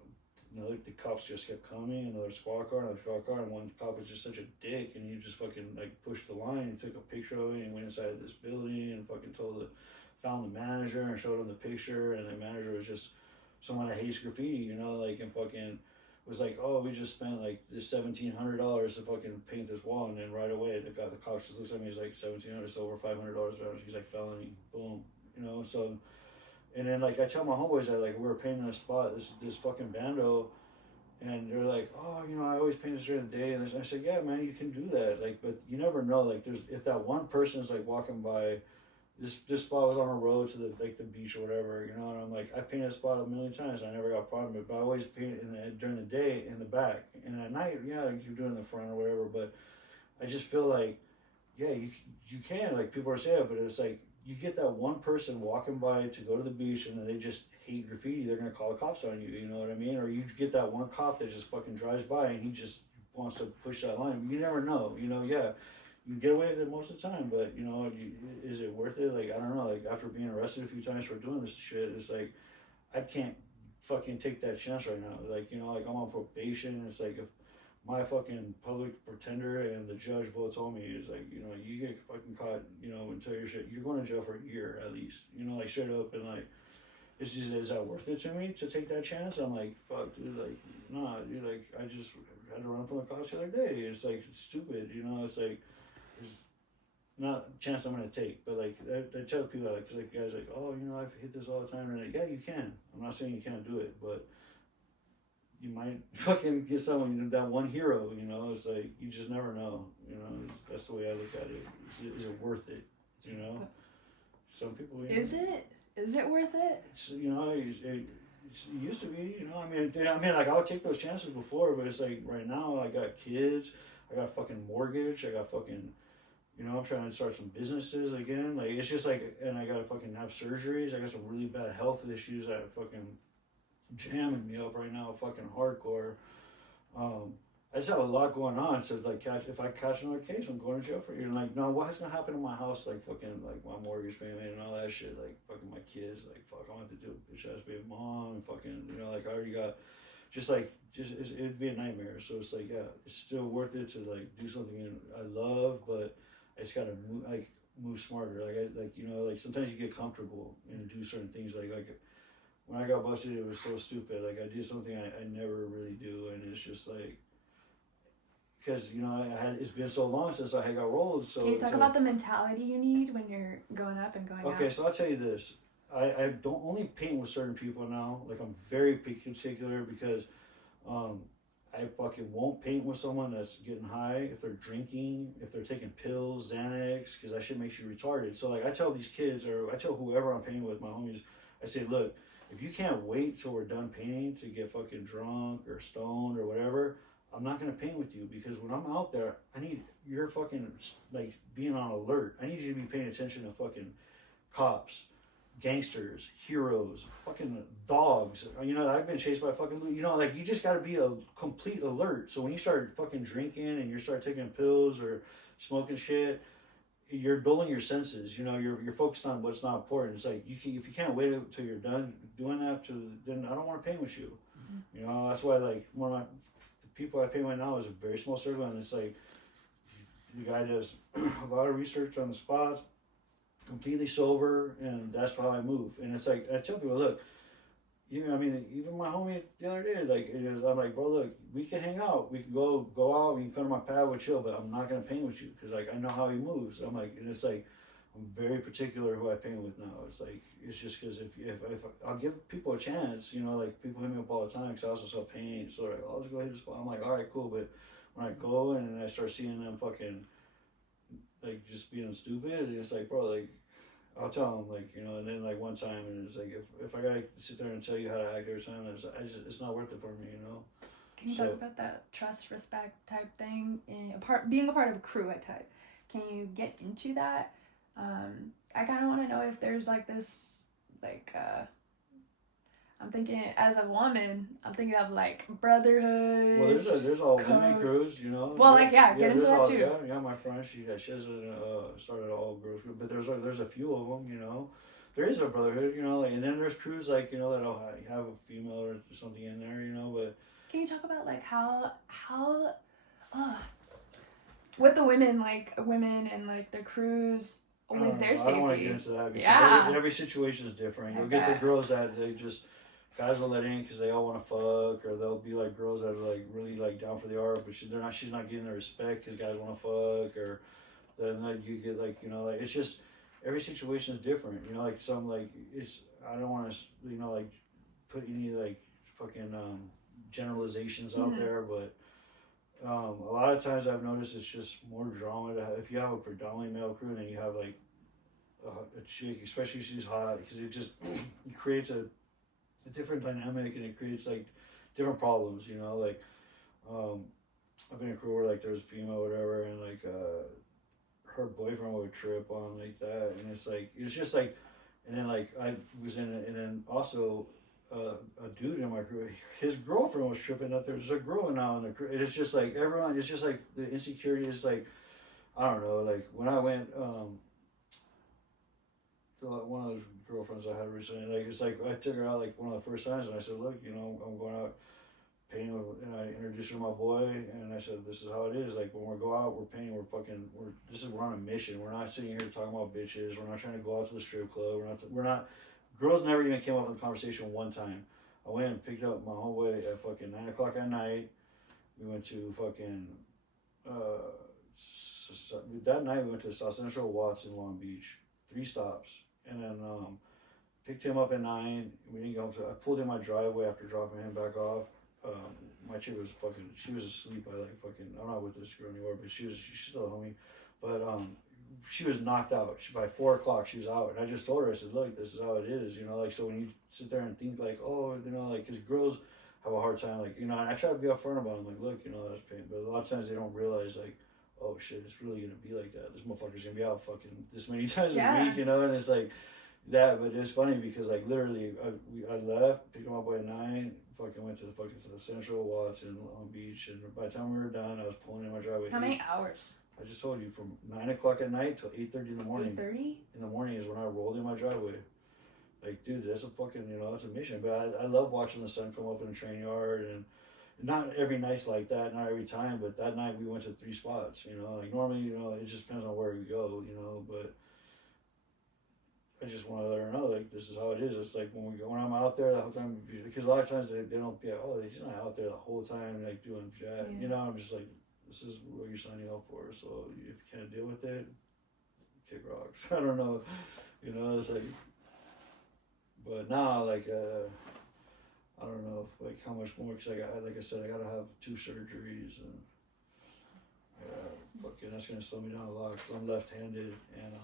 the cops just kept coming, another squad car, and one cop was just such a dick, and he just fucking like pushed the line and took a picture of it and went inside this building and fucking found the manager and showed him the picture, and the manager was just someone that hates graffiti, you know, like, and fucking was like, oh, we just spent like this $1,700 to fucking paint this wall, and then right away the cops just looks at me, he's like, $1,700, so over $500, he's like, felony, boom, you know. So, and then like I tell my homeboys that like we were painting a spot, this fucking bando, and they're like, oh, you know, I always paint this during the day, and I said, yeah, man, you can do that, like, but you never know, like, if that one person is like walking by. This spot was on a road to the beach or whatever, you know, and I'm like, I painted a spot a million times, and I never got a problem with it, but I always paint it during the day in the back, and at night, yeah, you can do it in the front or whatever, but I just feel like, yeah, you can, like, people are saying, but it's like, you get that one person walking by to go to the beach, and then they just hate graffiti, they're gonna call the cops on you, you know what I mean, or you get that one cop that just fucking drives by, and he just wants to push that line, you never know, you know, yeah. You get away with it most of the time, but, you know, is it worth it? Like, I don't know, like, after being arrested a few times for doing this shit, it's like, I can't fucking take that chance right now. Like, you know, like, I'm on probation, it's like, if my fucking public pretender and the judge both told me, it's like, you know, you get fucking caught, you know, until your shit, you're going to jail for a year at least, you know, like, straight up, and like, it's just, is that worth it to me to take that chance? I'm like, fuck, dude, like, nah, dude, like, I just had to run from the cops the other day. It's like, it's stupid, you know, it's like, there's not a chance I'm gonna take, but like I tell people, like, cause like guys like, oh, you know, I've hit this all the time, and like, yeah, you can. I'm not saying you can't do it, but you might fucking get someone, you know, that one hero, you know. It's like you just never know, you know. That's the way I look at it. Is it worth it? You know, some people. Is it worth it? So, you know, it used to be, you know. I mean, like I would take those chances before, but it's like right now I got kids, I got fucking mortgage, I got fucking. You know, I'm trying to start some businesses again. Like, it's just like, and I gotta fucking have surgeries. I got some really bad health issues that are fucking jamming me up right now, fucking hardcore. I just have a lot going on. So, like, if I catch another case, I'm going to jail for you. And, like, no, what's gonna happen to my house? Like, fucking, like, my mortgage payment and all that shit. Like, fucking my kids. Like, fuck, I want to do a bitch ass baby mom. And fucking, you know, like, I already got, it'd be a nightmare. So, it's like, yeah, it's still worth it to, like, do something I love, but I just gotta move smarter. Like you know, like sometimes you get comfortable and do certain things. Like when I got busted, it was so stupid. Like I did something I never really do, and it's just like because you know it's been so long since I had got rolled. So can you talk about the mentality you need when you're going up and going out? Okay, so I'll tell you this. I don't only paint with certain people now. Like I'm very particular because. I fucking won't paint with someone that's getting high, if they're drinking, if they're taking pills, Xanax, because that shit makes you retarded. So, like, I tell these kids, or I tell whoever I'm painting with, my homies, I say, look, if you can't wait till we're done painting to get fucking drunk or stoned or whatever, I'm not going to paint with you, because when I'm out there, I need your fucking, like, being on alert. I need you to be paying attention to fucking cops, gangsters, heroes, fucking dogs. You know, I've been chased by fucking, you know, like you just got to be a complete alert. So when you start fucking drinking and you start taking pills or smoking shit, you're dulling your senses. You know, you're focused on what's not important. It's like if you can't wait until you're done doing that, then I don't want to paint with you. Mm-hmm. You know, that's why like one of the people I paint with now is a very small circle, and it's like the guy does a lot of research on the spots. Completely sober, and that's how I move. And it's like I tell people, look, you know, I mean, even my homie the other day, like I'm like, bro, look, we can hang out, we can go out, we can come to my pad, we'll chill, but I'm not gonna paint with you because like I know how he moves. I'm like, and it's like I'm very particular who I paint with now. It's like it's just because if I'll give people a chance, you know, like people hit me up all the time because I also sell paint, so like, oh, let's go hit the spot. I'm like, all right, cool, but when I go and I start seeing them fucking. Like just being stupid, and it's like, bro, like I'll tell them, like, you know, and then like one time, and it's like if I gotta sit there and tell you how to act every time, it's not worth it for me, you know. Can you talk about that trust, respect type thing, being a part of a crew type? Can you get into that? I kind of want to know if there's like this, like I'm thinking, as a woman, I'm thinking of like brotherhood. Well, there's all women crews, you know. Well, like get into that too. Yeah, my friend, she has started an all girls group, but there's a few of them, you know. There is a brotherhood, you know, like, and then there's crews like, you know, that'll have a female or something in there, you know. But can you talk about like how with the women and like the crews with their safety? I don't want to get into that because every situation is different. You'll get the girls that they just guys will let in because they all want to fuck, or they'll be like girls that are like really like down for the art, but she's not getting the respect because guys want to fuck, or then like you get like, you know, like it's just every situation is different, you know, like some like it's I don't want to, you know, like put any like fucking generalizations out there, but a lot of times I've noticed it's just more drama if you have a predominantly male crew and then you have like a chick, especially if she's hot, because it creates a different dynamic, and it creates like different problems, you know, like I've been in a crew where like there's a female or whatever, and like her boyfriend would trip on like that, and it's just like, and then like I was in it, and then also a dude in my crew, his girlfriend was tripping up there. There's a girl now in the crew. It's just like everyone, it's just like the insecurity is like, I don't know, like when I went to one of those girlfriends I had recently, like it's like I took her out like one of the first times, and I said, look, you know, I'm going out painting with, and I introduced her to my boy, and I said, this is how it is, like when we go out, we're painting, we're on a mission. We're not sitting here talking about bitches. We're not trying to go out to the strip club. We're not girls never even came up in the conversation one time. I went and picked up my homeboy at fucking 9 o'clock at night. We went to fucking that night we went to South Central, Watts, in Long Beach, 3 stops, and then picked him up at 9. We didn't go. I pulled in my driveway after dropping him back off. My chick was she was asleep by like fucking, I'm not with this girl anymore, but she's still a homie, but she was knocked out. By 4 o'clock she was out, and I just told her, I said, look, this is how it is, you know, like, so when you sit there and think like, oh, you know, like, because girls have a hard time, like, you know, and I try to be upfront about it, like, look, you know, that's pain, but a lot of times they don't realize like, oh shit, it's really gonna be like that. This motherfucker's gonna be out fucking this many times a week, you know, and it's like that. But it's funny because like literally I left, picked him up by 9, fucking went to the fucking Central, Watts, in Long Beach, and by the time we were done, I was pulling in my driveway. How many hours? I just told you, from 9 o'clock at night till 8:30 in the morning. 8:30 in the morning is when I rolled in my driveway. Like, dude, that's a fucking, you know, that's a mission. But I love watching the sun come up in the train yard, and not every night's like that, not every time, but that night we went to 3 spots, you know, like normally, you know, it just depends on where we go, you know, but I just want to let her know, like, this is how it is. It's like when I'm out there the whole time, because a lot of times they don't be, oh, he's not out there the whole time, like, doing that, you know, I'm just like, this is what you're signing up for, so if you can't deal with it, kick rocks. I don't know, you know, it's like, but now, like, I don't know if, like, how much more, because like I said, I gotta have 2 surgeries, and fucking that's gonna slow me down a lot because I'm left-handed, and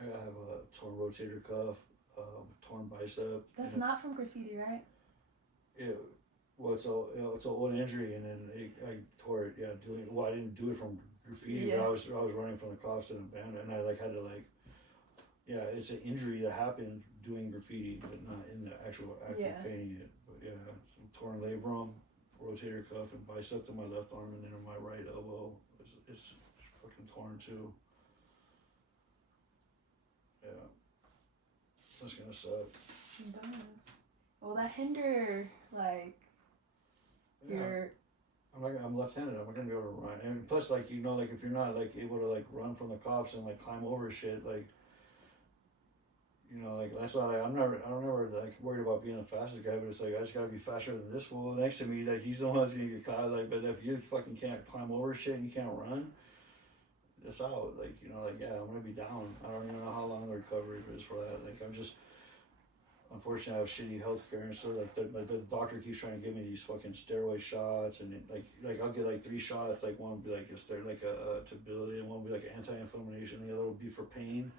I have a torn rotator cuff, torn bicep. That's not from graffiti, right? Yeah, well, it's an old injury, and then I tore it. Yeah, I didn't do it from graffiti. But I was running from the cops and abandoned, and I like had to like. Yeah, it's an injury that happened doing graffiti, but not in the actual act of painting it. But yeah, some torn labrum, rotator cuff, and bicep to my left arm, and then on my right elbow, it's fucking torn too. Yeah, so it's gonna suck. It does. Well, that hinder like your. I'm left-handed. I'm not gonna be able to run, and plus, like, you know, like if you're not like able to like run from the cops and like climb over shit, like. You know, like, that's why I'm never like worried about being the fastest guy, but it's like I just gotta be faster than this fool next to me. Like, he's the one that's gonna get caught. Like, but if you fucking can't climb over shit and you can't run, that's out. Like, you know, like, yeah, I'm gonna be down. I don't even know how long the recovery is for that. Like, I'm just, unfortunately, I have shitty healthcare, and so like the doctor keeps trying to give me these fucking steroid shots, and like I'll get like 3 shots. Like, one will be like a stability, and one will be like an anti-inflammation, the other will be for pain.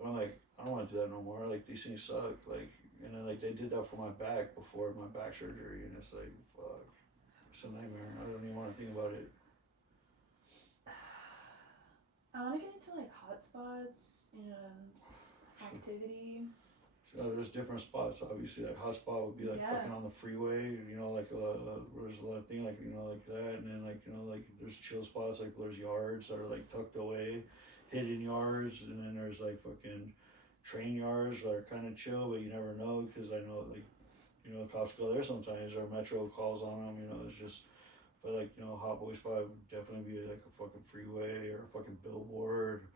But I'm like, I don't want to do that no more. Like, these things suck. Like, and then like they did that for my back before my back surgery, and it's like, fuck, it's a nightmare. I don't even want to think about it. I want to get into like hot spots and activity. there's different spots. Obviously, like hot spot would be like fucking on the freeway, you know, like there's a lot of thing like, you know, like that, and then like, you know, like there's chill spots, like there's yards that are like tucked away, hidden yards, and then there's like fucking train yards that are kind of chill, but you never know, because I know, like, you know, cops go there sometimes, or Metro calls on them, you know, it's just, but like, you know, hot boy spot would definitely be like a fucking freeway or a fucking billboard,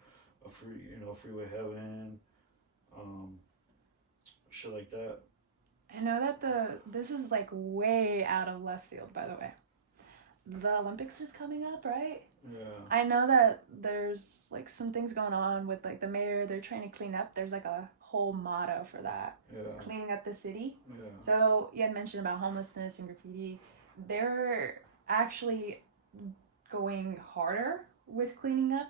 a freeway heaven, shit like that. I know that this is like way out of left field, by the way. The Olympics is coming up, right? Yeah. I know that there's like some things going on with like the mayor. They're trying to clean up. There's like a whole motto for that. Yeah. Cleaning up the city. Yeah. So you had mentioned about homelessness and graffiti. They're actually going harder with cleaning up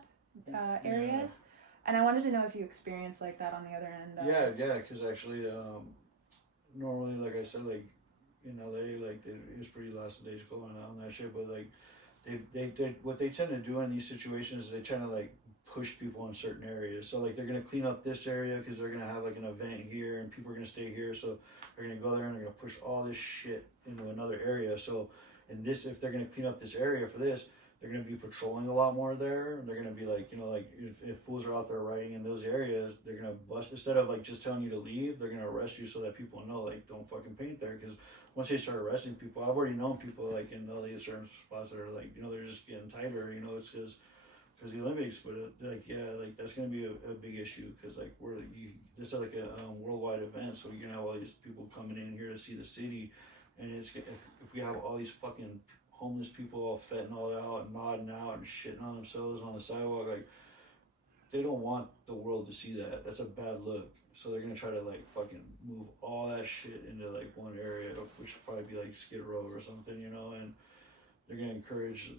areas. Yeah. And I wanted to know if you experienced like that on the other end. Yeah, because actually, normally, like I said, like in LA, like it was pretty lackadaisical on that shit, but like they what they tend to do in these situations is they tend to like push people in certain areas. So like they're gonna clean up this area because they're gonna have like an event here and people are gonna stay here, so they're gonna go there and they're gonna push all this shit into another area. So in this, if they're gonna clean up this area for this, they're going to be patrolling a lot more there. They're going to be like, you know, like if fools are out there riding in those areas, they're going to bust, instead of like just telling you to leave, they're going to arrest you so that people know, like, don't fucking paint there. Because once they start arresting people, I've already known people like in LA, certain spots that are like, you know, they're just getting tighter, you know, it's because the Olympics, but like, yeah, like that's going to be a big issue because like this is like a worldwide event. So you're going to have all these people coming in here to see the city. And it's if we have all these fucking homeless people all fentanyl out and nodding out and shitting on themselves on the sidewalk, like they don't want the world to see that. That's a bad look. So they're gonna try to like fucking move all that shit into like one area, which would probably be like Skid Row or something, you know, and they're gonna encourage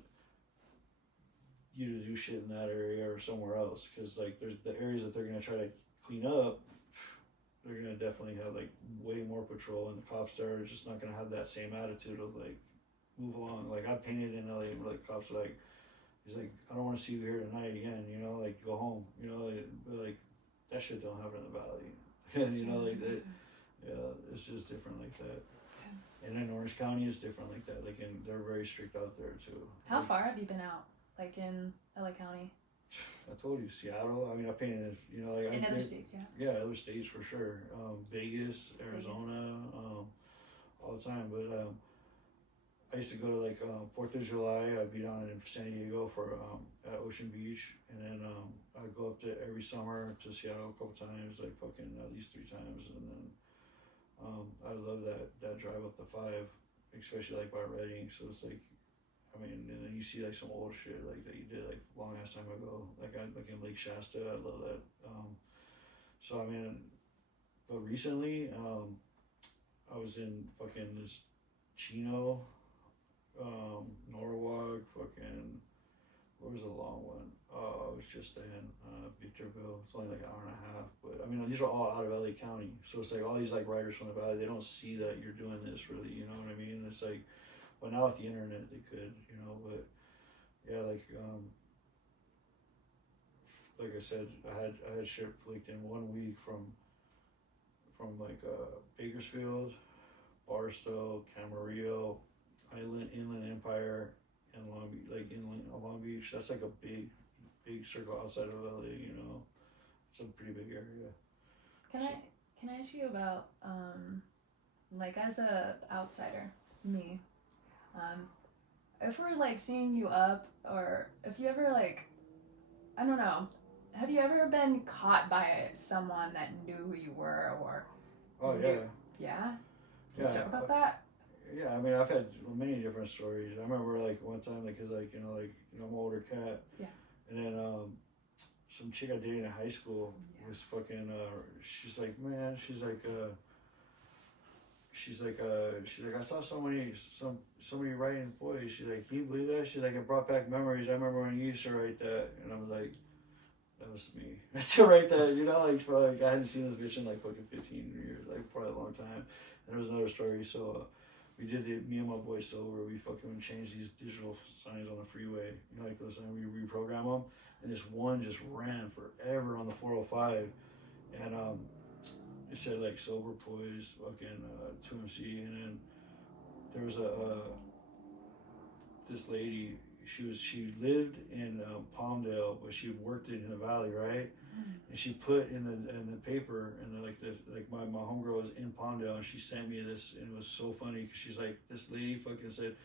you to do shit in that area or somewhere else, because like there's the areas that they're gonna try to clean up, they're gonna definitely have like way more patrol, and the cops there are just not gonna have that same attitude of like, move along. Like I painted in LA, and like cops are like, he's like, I don't want to see you here tonight again. You know, like go home. You know, like that shit don't happen in the valley. You know, like that. Yeah, it's just different like that. And in Orange County, it's different like that. Like they're very strict out there too. How far have you been out? Like in LA County? I told you, Seattle. I mean, I painted, you know, like in other states, yeah. Yeah, other states for sure. Vegas, Arizona, all the time. But I used to go to like 4th of July. I'd be down in San Diego for at Ocean Beach, and then I'd go up to every summer to Seattle a couple times, like fucking at least 3 times, and then I love that drive up the 5, especially like by Reading. So it's like, I mean, and then you see like some old shit like that you did like long ass time ago, like in Lake Shasta. I love that. So I mean, but recently I was in fucking this Chino, Norwalk, fucking, where was the long one? I was just in Victorville. It's only like an hour and a half, but I mean, these are all out of LA County, so it's like all these like riders from the valley, they don't see that you're doing this really, you know what I mean? It's like, but now with the internet they could, you know, but yeah, like I said, I had shit flicked in 1 week from like Bakersfield, Barstow, Camarillo, Inland Empire, and Long Beach, like inland Long Beach. That's like a big circle outside of LA, you know. It's a pretty big area. Can I ask you about like as a outsider, me, if we're like seeing you up, or if you ever like, I don't know, have you ever been caught by someone that knew who you were, or yeah? Can you joke about that? Yeah, I mean, I've had many different stories. I remember like one time, like, cause like, you know, I'm an older cat. Yeah. And then some chick I dated in high school was fucking. She's like, I saw somebody writing Poise. She's like, can you believe that? She's like, it brought back memories. I remember when you used to write that, and I was like, that was me. I still write that, you know, like for like I hadn't seen this bitch in like fucking 15 years, like for a long time. And there was another story, so. We did me and my boy Silver, we fucking changed these digital signs on the freeway. You know, like those signs, we reprogram them. And this one just ran forever on the 405. And it said like sober Poise, fucking 2MC, and then there was this lady. She lived in Palmdale, but she worked in the valley, right? And she put in the paper, and my homegirl was in Palmdale, and she sent me this, and it was so funny because she's like, this lady fucking said,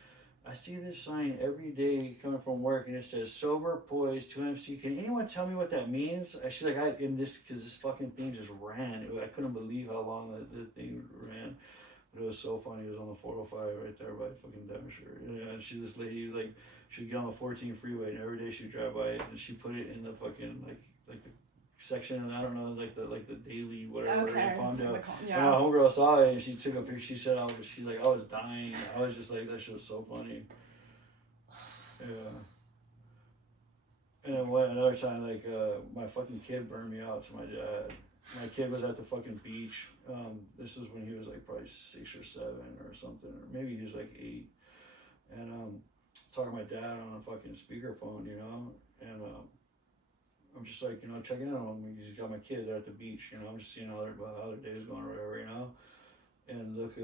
I see this sign every day coming from work, and it says sober Poise 2MC. Can anyone tell me what that means? She's like, because this fucking thing just ran. I couldn't believe how long the thing ran. But it was so funny. It was on the 405 right there by fucking Devonshire. And this lady, like, she'd get on the 14 freeway, and every day she'd drive by it, and she put it in the fucking like the section, and I don't know, like the daily whatever in Palmdale. Yeah. And my homegirl saw it, and she took a picture. She said, she's like, I was dying. I was just like, that shit was so funny. Yeah. And then another time, like, my fucking kid burned me out to my dad. My kid was at the fucking beach. This is when he was like probably 6 or 7 or something, or maybe he was like 8. And talking to my dad on a fucking speakerphone, you know, and I'm just like, you know, checking in on him. He's got my kid there at the beach, you know. I'm just seeing how their day is going or whatever, you know. And Luke,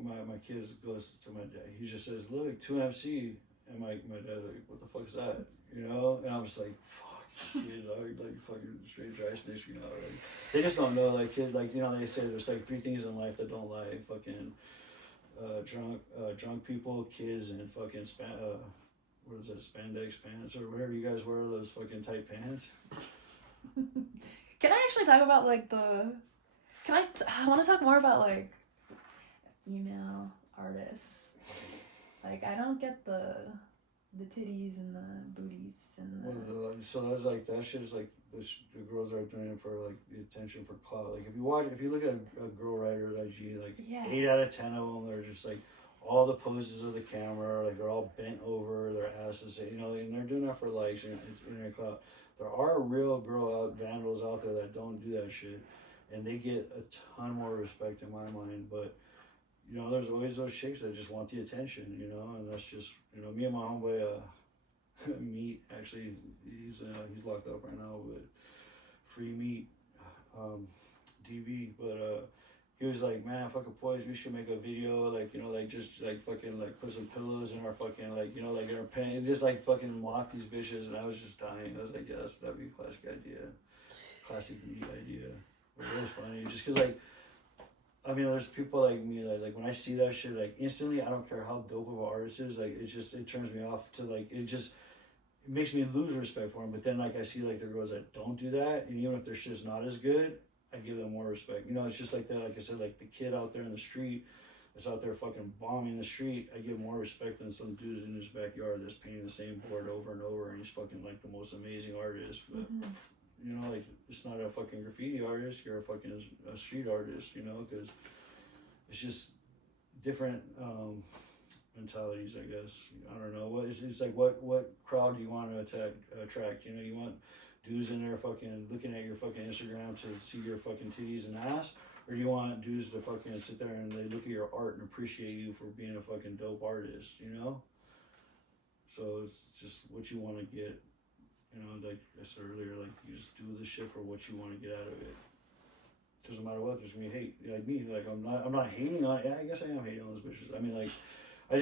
my kid goes to my dad. He just says, look, 2MC. And my dad's like, what the fuck is that? You know? And I'm just like, fuck, kid, like fucking straight dry snitch, you know. Like, they just don't know, like, kid, like, you know, they say there's like 3 things in life that don't lie. Fucking drunk people, kids, and fucking what is that, spandex pants or whatever you guys wear, those fucking tight pants. Can I actually talk about like I want to talk more about like female artists. Like, I don't get the titties and the booties and the... So that's like, that shit is like, the girls are doing it for like the attention, for clout. Like, if you look at a girl writer's IG, like 8 out of 10 of them, they're just like, all the poses of the camera, like they're all bent over, their asses, you know, and they're doing that for likes and internet clout. There are real vandals out there that don't do that shit, and they get a ton more respect in my mind. But you know, there's always those chicks that just want the attention, you know, and that's just, you know, me and my homeboy, Meat, actually, he's locked up right now with Free Meat, DV, but he was like, man, fucking Poise, we should make a video, like, you know, like, just, like, fucking, like, put some pillows in our fucking, like, you know, like, in our pen, and just, like, fucking mock these bitches, and I was just dying. I was like, yes, that'd be a classic Meat idea. But it was funny, just because, like, I mean, there's people like me that, like, when I see that shit, like, instantly, I don't care how dope of an artist is, like, it turns me off to, like, it makes me lose respect for them. But then, like, I see, like, the girls that don't do that, and even if their shit's not as good, I give them more respect. You know, it's just like that, like I said, like, the kid out there in the street that's out there fucking bombing the street, I give more respect than some dude in his backyard that's painting the same board over and over, and he's fucking, like, the most amazing artist. But, you know, like, it's not a fucking graffiti artist, you're a fucking a street artist, you know, because it's just different mentalities, I guess. I don't know. It's like, what crowd do you want to attract? You know, you want dudes in there fucking looking at your fucking Instagram to see your fucking titties and ass? Or do you want dudes to fucking sit there and they look at your art and appreciate you for being a fucking dope artist, you know? So it's just what you want to get. You know, like I said earlier, like, you just do the shit for what you want to get out of it. Because no matter what, there's gonna be hate. Like me, like I'm not hating on. Yeah, I guess I am hating on those bitches. I mean, like, I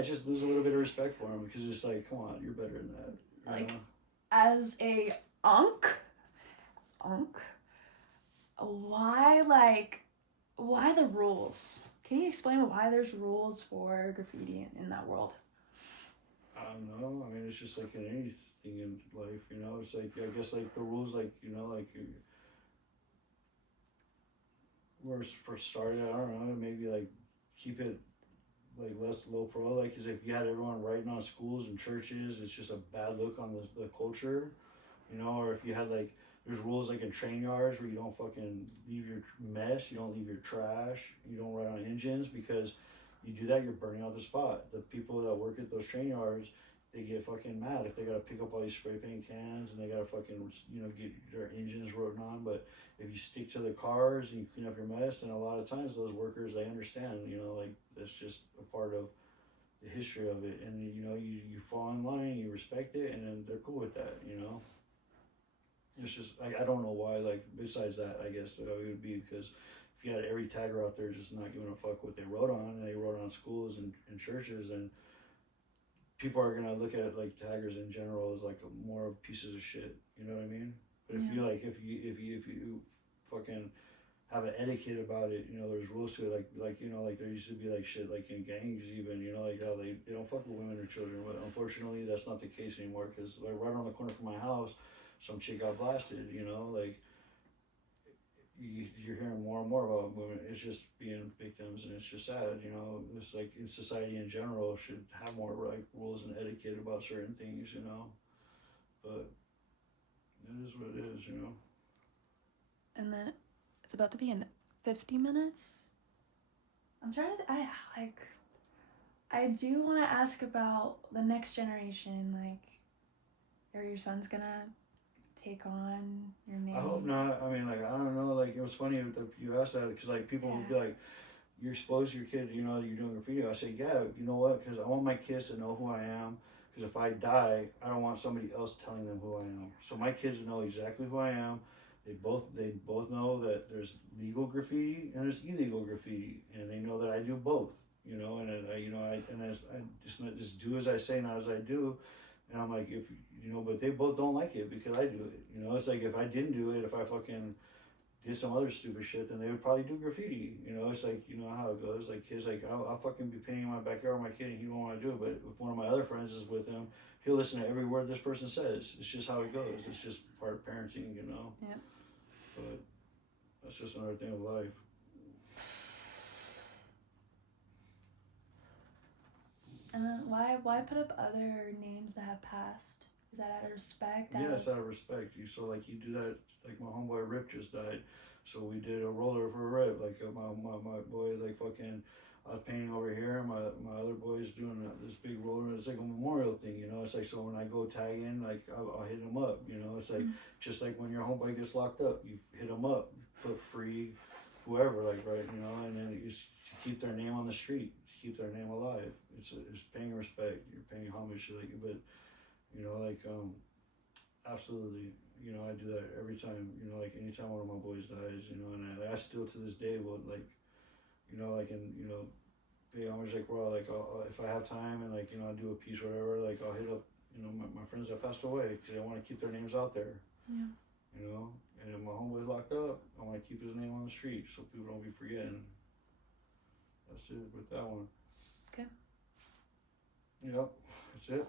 just lose a little bit of respect for them because it's like, come on, you're better than that. Like, know? As a unk, why the rules? Can you explain why there's rules for graffiti in that world? I don't know. I mean, it's just like in anything in life, you know. It's like, I guess, like, the rules, like, you know, like, where first started, I don't know, maybe, like, keep it, like, less low pro, like, because if you had everyone writing on schools and churches, it's just a bad look on the culture, you know. Or if you had, like, there's rules, like, in train yards where you don't fucking leave your mess, you don't leave your trash, you don't write on engines, because you do that, you're burning out the spot. The people that work at those train yards, they get fucking mad if they gotta pick up all these spray paint cans and they gotta fucking, you know, get their engines written on. But if you stick to the cars and you clean up your mess, then a lot of times those workers, they understand, you know, like, that's just a part of the history of it. And, you know, you fall in line, you respect it, and then they're cool with that, you know. It's just, I don't know why, like, besides that, I guess it would be because if you had every tagger out there just not giving a fuck what they wrote on, and they wrote on schools and churches, and people are gonna look at like taggers in general as like more pieces of shit. You know what I mean? But if you fucking have an etiquette about it, you know, there's rules to it. Like you know, like there used to be like shit like in gangs even. You know, like how they don't fuck with women or children. But unfortunately, that's not the case anymore. Because like right around the corner from my house, some chick got blasted. You know, like. You're hearing more and more about women. It's just being victims, and it's just sad. You know, it's like in society in general should have more like rules and etiquette about certain things. You know, but it is what it is. You know. And then it's about to be in 50 minutes. I'm trying to. I do want to ask about the next generation. Like, are your sons gonna take on your name? I hope not. I mean, like, I don't know. Like, it was funny that you asked that because, like, people would be like, you expose your kid, you know, you're doing graffiti. I say, yeah, you know what? Because I want my kids to know who I am. Because if I die, I don't want somebody else telling them who I am. So my kids know exactly who I am. They both know that there's legal graffiti and there's illegal graffiti, and they know that I do both. You know, and I just do as I say, not as I do. And I'm like, if you know, but they both don't like it because I do it. You know, it's like if I didn't do it, if I fucking did some other stupid shit, then they would probably do graffiti. You know, it's like, you know how it goes. Like kids, like I'll fucking be painting my backyard with my kid, and he won't want to do it. But if one of my other friends is with him, he'll listen to every word this person says. It's just how it goes. It's just part of parenting, you know. Yeah. But that's just another thing of life. And then why put up other names that have passed? Is that out of respect? Yeah, it's out of respect. You do that. Like my homeboy Rip just died, so we did a roller for Rip. Like my boy, like fucking, I was painting over here. My other boy is doing this big roller. It's like a memorial thing, you know. It's like so when I go tag in, like I'll hit him up, you know. It's like just like when your homeboy gets locked up, you hit him up, put free, whoever, like right, you know, and then you keep their name on the street, keep their name alive. It's paying respect. You're paying homage, like, but you know, like absolutely. You know, I do that every time. You know, like anytime one of my boys dies, you know, and I still to this day will like, you know, like and you know, pay homage like well, like if I have time and like you know I do a piece or whatever, like I'll hit up you know my friends that passed away because I want to keep their names out there. Yeah. You know, and if my homeboy's locked up, I want to keep his name on the street so people don't be forgetting. That's it with that one. Okay. Yep, that's it.